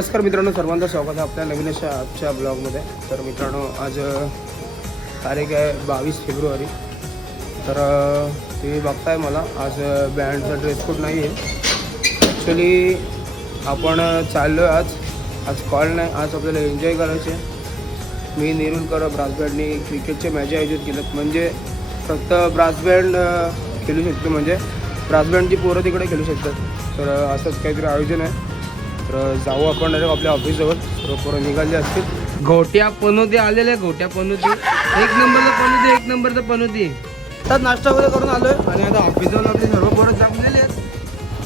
नमस्कार मित्रांनो, सर्वांचं स्वागत आहे आपल्या नवीन अशा आजच्या ब्लॉगमध्ये. तर मित्रांनो, आज तारीख आहे 22 फेब्रुवारी. तर तुम्ही बघताय मला आज बँडचा ड्रेस कोड नाही आहे. ॲक्च्युली आपण चाललो आहे आज कॉल नाही, आज आपल्याला एन्जॉय करायचे. मी निरुलकर ब्रास बँडनी क्रिकेटचे मॅच आयोजित केलेत. म्हणजे फक्त ब्रास बँड खेळू शकतो, म्हणजे ब्रास बँडची पोरं तिकडे खेळू शकतात. तर असंच काहीतरी आयोजन आहे. तर जाऊ आपण डायरेक्ट आपल्या ऑफिसजवळ. पोरं निघाले असतील. घोट्या पनोती आलेले, घोट्या पनोती एक नंबरचं पनोती. तर नाश्ता वगैरे करून आलोय आणि आता ऑफिसजवळ आपली सर्व पोरं जमलेली आहेत.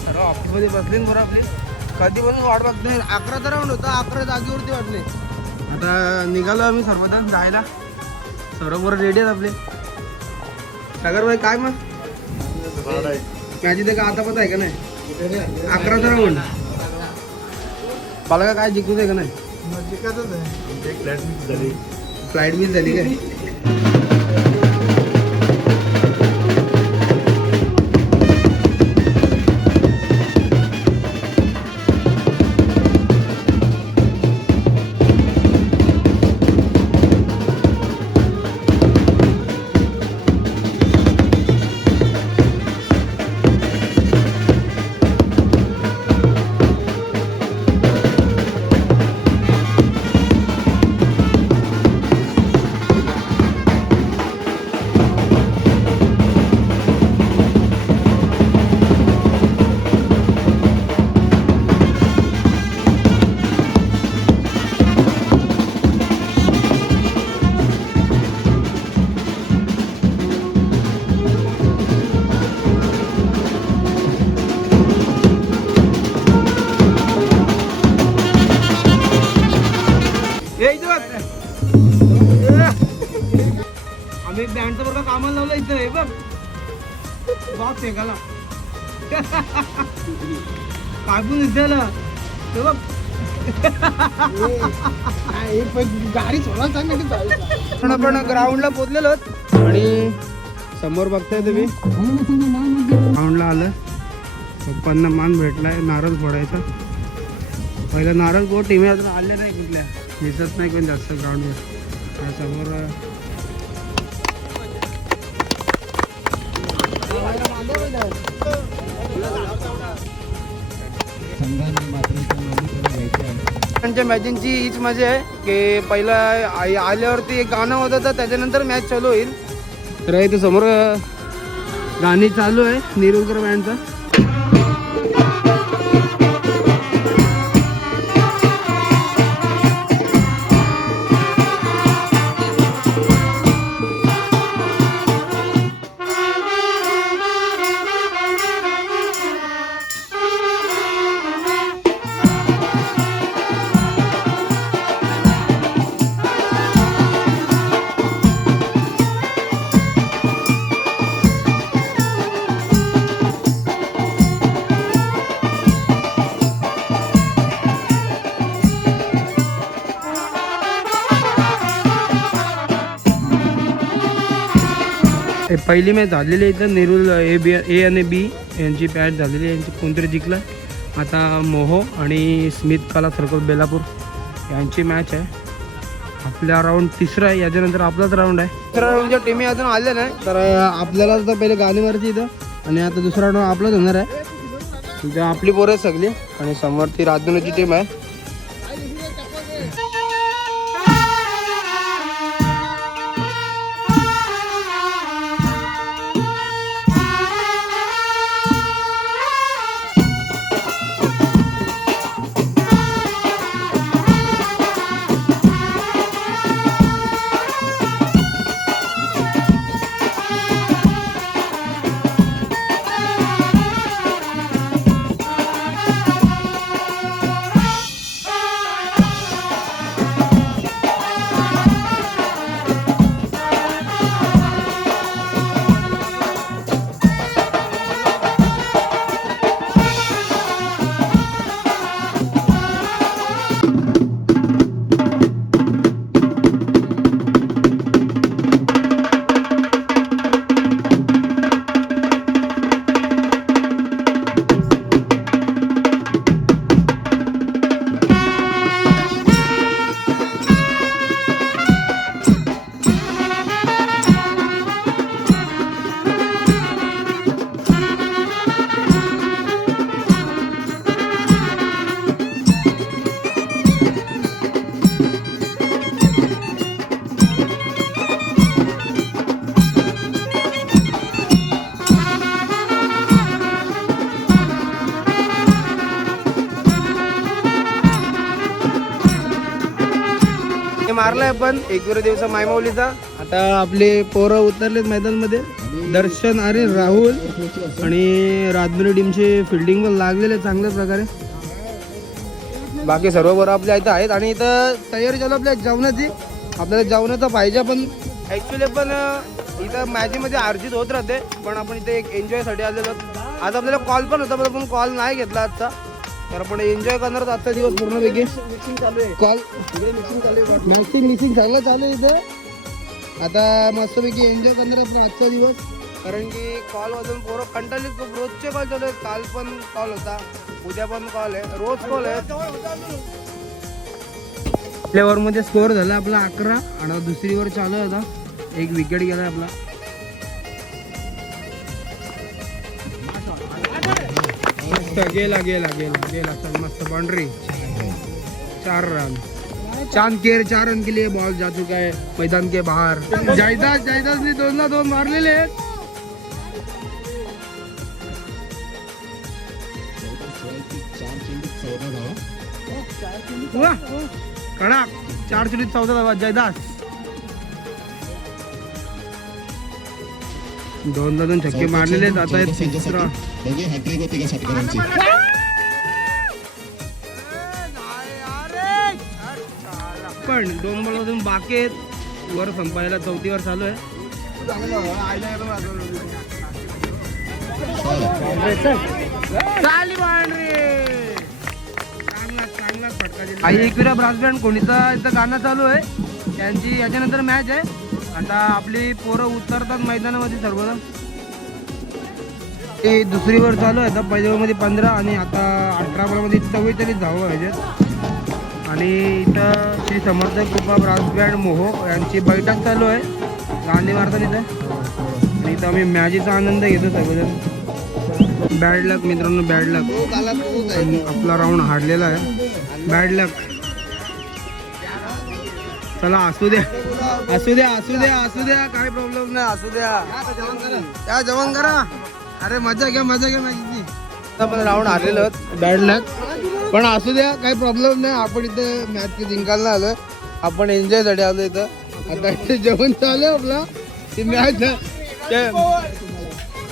सर्व ऑफिसमध्ये बसले बरं. आपली कधीपासून वाट बघत नाही. 11चा राऊंड होता, 11 जागेवरती वाटले. आता निघालो आम्ही सर्वजण जायला. सर्व पोरं रेडी आहेत आपले. सागर भाई काय मग मॅच इथे का आता पता आहे का नाही? 11चा राऊंड पाला काय जिंकूच आहे का नाही? फ्लाईट मिस झाली काय? आम्ही बँडचा बरोबर कामाला लावलं इथं आहे बघ. बाप फेकाला कापून इथेला बघ. गाडी सोडा पण ग्राउंडला पोचलेलो आणि समोर बघताय तुम्ही ग्राउंडला आलं. पप्पांना मान भेटलाय नारळ फोडायचा. पहिला नारळ फोड टीम अजून आले नाही, कुठल्या दिसत नाही कोण जास्त ग्राउंडवर. समोर त्यांच्या मॅचिंगची हीच मजा आहे की पहिला आल्यावरती एक गाणं होतं, तर त्याच्यानंतर मॅच चालू होईल. तर इथे समोर गाणी चालू आहे निरुलकर बँडचं. पहिली मॅच झालेली आहे इथं. नेरूल ए आणि बी यांची मॅच झालेली आहे. यांची कोणतरी जिंकलं. आता मोहो आणि स्मिथ कला सर्कल बेलापूर यांची मॅच आहे. आपला राऊंड तिसरा आहे, याच्यानंतर आपलाच राऊंड आहे. तिसऱ्या राऊंडच्या टीमी अजून आल्या नाही, तर आपल्याला तर पहिले गाणी मारायची इथं आणि आता दुसरा राऊंड आपलाच होणार आहे. तिथे आपली पोरं आहेत सगळी आणि समोर ती राजधानीची टीम आहे. मारलाय पण एकविरा दिवसा मायमाऊलीचा. आता आपले पोरं उतरलेत मैदानमध्ये. दर्शन अरे राहुल आणि राजमुरी टीमचे फिल्डिंग पण लागलेले चांगल्या प्रकारे. बाकी सर्व बरं आपल्या इथं आहेत आणि इथं तयारी चालू आपल्या जेवणाची. आपल्याला जेवणाचं पाहिजे पण ॲक्च्युली पण इथं मॅचमध्ये अर्जित होत राहते पण आपण इथे एक एन्जॉयसाठी आलेलो. आज आपल्याला कॉल पण होता पण आपण कॉल नाही घेतला आजचा. तर आपण एन्जॉय करणार आजचा दिवस पूर्णपैकी. मिक्सिंग चालू आहे कॉल मिक्सिंग चालू आहे मिक्सिंग चांगलं चालू आहे इथं. आता मस्तपैकी एन्जॉय करणार आपण आजचा दिवस. कारण की कॉल वाजून पोरं कंटाळलीत खूप. रोजचे कॉल चालू आहेत. काल पण कॉल होता उद्या पण कॉल आहे रोज कॉल आहे. आपल्या ओव्हरमध्ये स्कोअर झाला आपला 11 आणि दुसरी ओव्हर चालू आहे. आता एक विकेट गेला आपला. गेला गेला गेला गेला मस्त बाउंड्री. 4 रन चांद केर 4 रन के लिए बॉल जा चुका है मैदान के बाहर. जायदादने 2-2 मारलेले आहेत. कडक 4 चुलीत 14 धावा जायदाद. 2 छक्के मारलेले आहेत. आता तिसरा पण 2 बॉलमधून बाकी आहेत. वर संपायला 4थी वर चालू आहे. आई एकविरा ब्रास बँड कोणीचा इथं गाणं चालू आहे. त्यांची याच्यानंतर मॅच आहे. आता आपली पोरं उतरतात मैदानामध्ये सर्वजण. ते दुसरी वर चालू आहे. आता पहिल्या ओव्हरमध्ये 15 आणि आता 18 बॉलमध्ये 44 धावा पाहिजेत. आणि इथं श्री समर्थ कृपा ब्रास बँड मोहो यांची बैठक चालू आहे. गाणे मारतात इथं आणि इथं आम्ही मॅचीचा आनंद घेतो सर्वजण. बॅड लक मित्रांनो बॅड लक. आपला राऊंड हारलेला आहे. बॅड लक. चला असू द्या असू द्या असू द्या असू द्या काही प्रॉब्लेम नाही. असू द्या या जेवण करा. अरे मजा घ्या मॅचची. आपण राऊंड हारलेलो आहोत बॅड लक पण असू द्या काही प्रॉब्लेम नाही. आपण इथे मॅच जिंकायला आलो. आपण एन्जॉयसाठी आलो इथं. आता इथे जेवण चालू आहे आपला. ती मॅच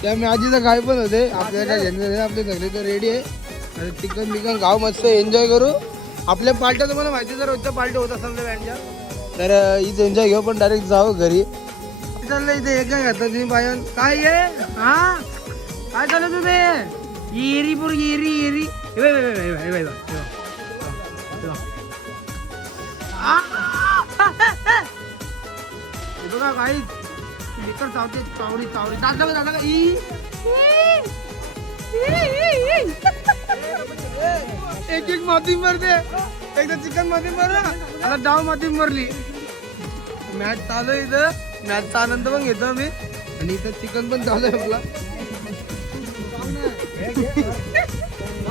त्या मॅचीचं काय पण होते आपल्याला काय घेणं. आपले सगळे तर रेडी आहे. चिकन बिकन खाऊ मस्त एन्जॉय करू. आपल्या पार्ट्या तुम्हाला माहिती जर रोजच्या पार्टी होत असेल तर बँडच्या तर हीच एन्जॉय घेऊ. पण डायरेक्ट जाऊ घरी. चाललं इथे एक काय घेता तुम्ही पायन काय आहे. हा काय चालू तुम्ही येरी पूर येरी येरी बघा काही लिकर चावते. चावडी चावडी दादा दादा एक एक माती मारते. एकदा चिकन माती मारला आता डाव माती मारली. मॅच चालू आहे इथं. मॅचचा आनंद पण घेतो आम्ही आणि इथं चिकन पण चालू आहे आपला.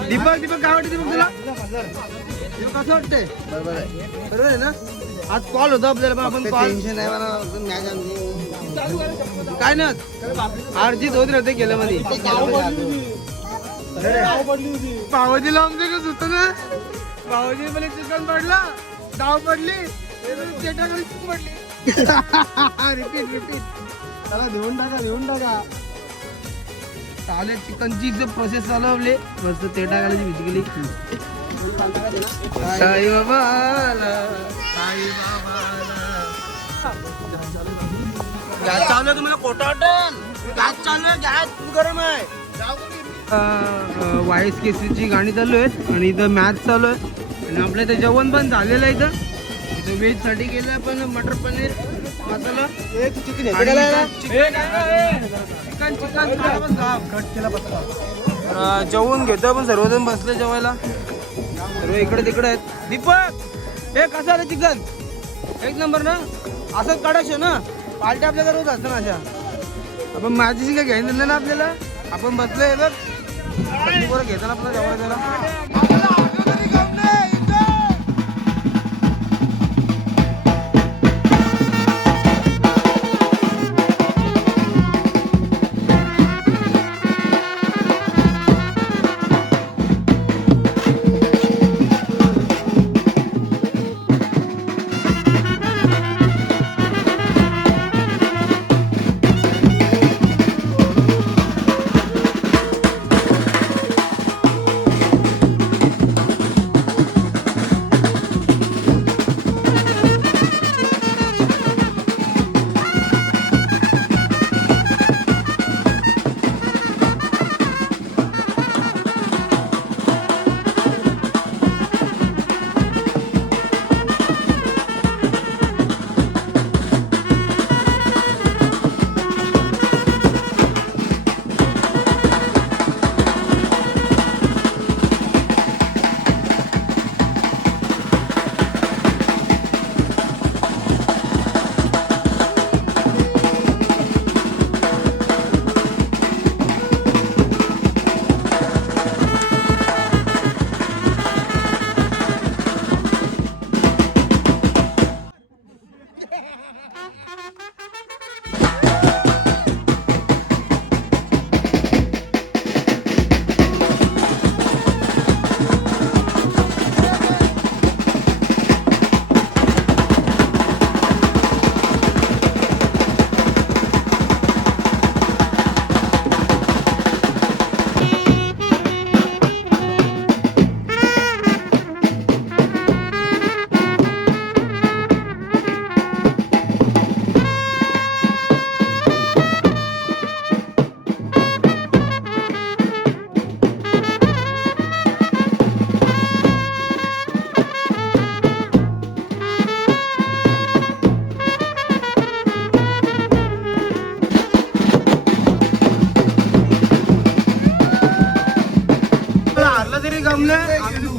दीपक दीपक काय वाटते दीपक तुला. दीपक कसं वाटतंय. बरोबर आहे बरोबर आहे ना. आज कॉल होता आपल्याला पण आपण टेन्शन आहे मॅच काय ना अर्जित होत राहते गेल्या मध्ये. पावजीला आमचे कसं होतं ना. पावजी मला चिकन पडला डाव पडली पडली. रिपीट रिपीट चला देऊन टाका चालेल. चिकनची जे प्रोसेस चालू आपली मस्त ते टाकायची भीती गेली. साई बाबा गॅस चालू आहे. तुम्हाला कोटा वाटेल गॅस चालू आहे. गॅस गरम आहे. वाईस केसरीची गाणी चालू आहेत आणि इथं मॅच चालू आहे. आणि आपल्या इथं जेवण पण झालेलं आहे. इथं व्हेज साठी केलं पण मटर पनीर मसाला चिकन कट केला. जेवून घेतो आपण सर्वजण बसले जेवायला. सर्व इकडे तिकडे आहेत. दीपक हे कसं आलं चिकन एक नंबर ना. असंच काढायचं ना. पार्टी आपल्याला रोज असतं ना अशा. आपण माझीशी काय घ्यायचं ना आपल्याला. आपण बसलोय बघ घेताना आपल्याला जेवायला.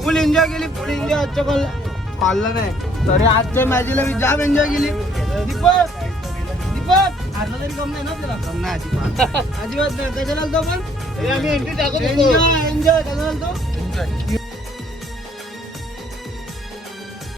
फुल एन्जॉय केली, फुल एन्जॉय. आजच्या कॉल पाळलं नाही तरी आजच्या मॅचला मी जाम एन्जॉय केली. दीपक दीपक हारला तरी कम नाही ना त्याला? कम नाही अजिबात अजिबात नाही. कशाला आलतो आपण? एन्जॉय एन्जॉय कशाला आलतो?